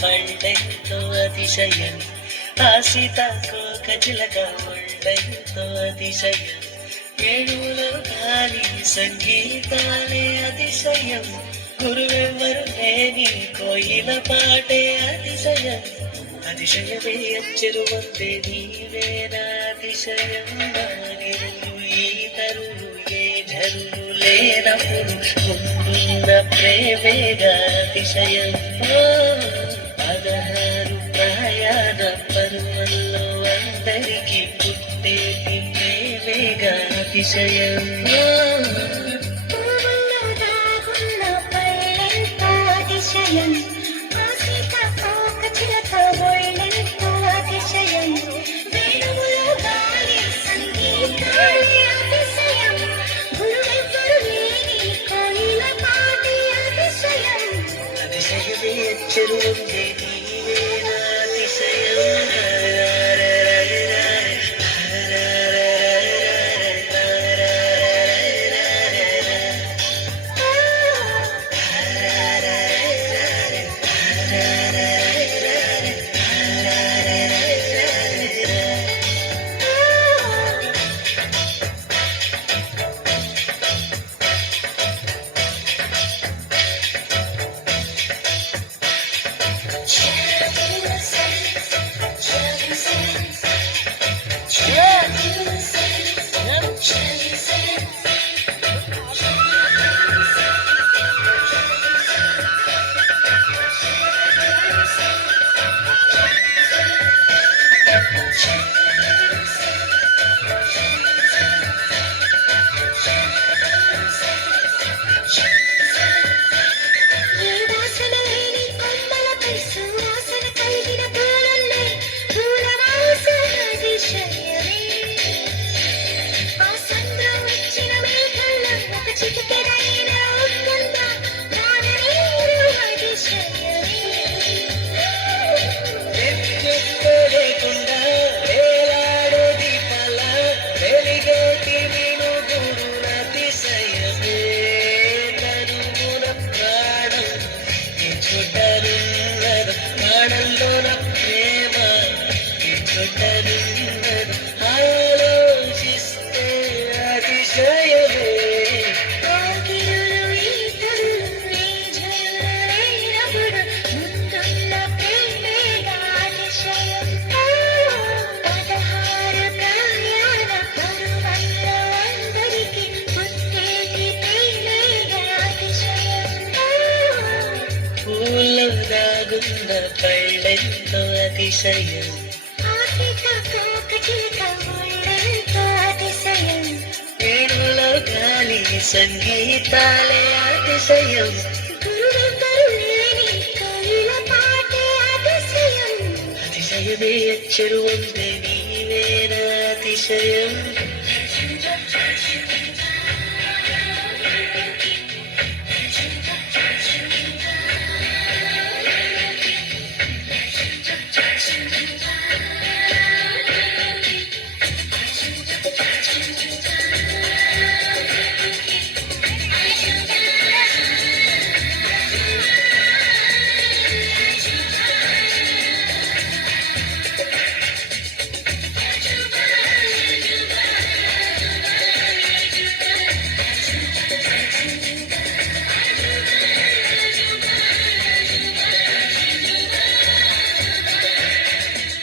పళ్ళెంతో అతిశయం ఆ సీతాకోక చిలక ఒళ్ళెంతో అతిశయం ఏడులో గాలి సంగీతాలే అతిశయం గురువెవ్వరు లేని కోయిల పాటే అతిశయం అతిశయమే అచ్చరు వందే నీవేనా అతిశయం నాగిరులు ఈతరులు ఏ ఝరులు లేనప్పుడు ముందున్న ప్రేమేగా అతిశయం 16 ప్రయాణ పర్వంలో అందరికీ పుట్టేటి ప్రేమేగా అతిశయం చెరువుందే నీవేనా అతిశయం దాగున్న పళ్ళెంతో అతిశయం ఏడులో గాలి సంగీతాలే అతిశయం అతిశయమే అచ్చరు వందే నీవేనా అతిశయం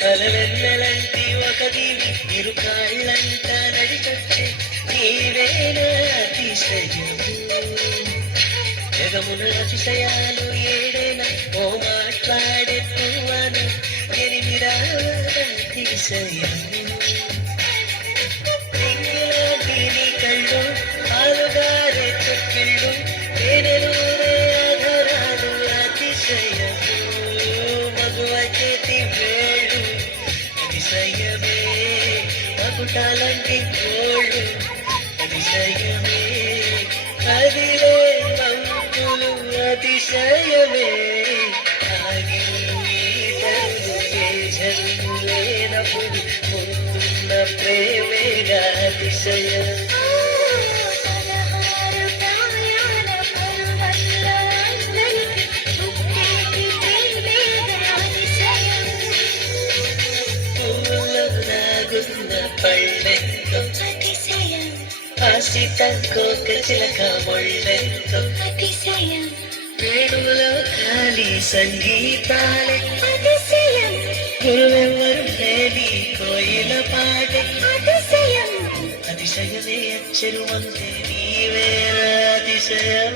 అలలెన్నెలంటి ఒక దీవి ఇరుకాళ్ళంట నడిచొచ్చే నీవేనా అతిశయం జగమున అతిశయాలు ఏడేనా ఓ మాట్లాడే పువ్వన 8 అతిశయం రింగులాంటి నీ కళ్ళు పాలుగారే చొక్కిళ్ళు తోటాలంటి గోళ్ళు అతిశయమే అదిలే వంపులు అతిశయమే ఆగిలు ఈతలు ఏ జన్ము లేనప్పుడు ముందున్న ప్రేమేగా అతిశయం పళ్ళెంతో అతిశయం ఆశితంకోక చిలక మొళ్ళెంతో అతిశయం వేణువులో ఖాళీ సంగీతాలే అతిశయం గురువెవ్వరు లేని కోయిల పాటే అతిశయం అతిశయమే అచ్చరు అంతే నీవేరా అతిశయం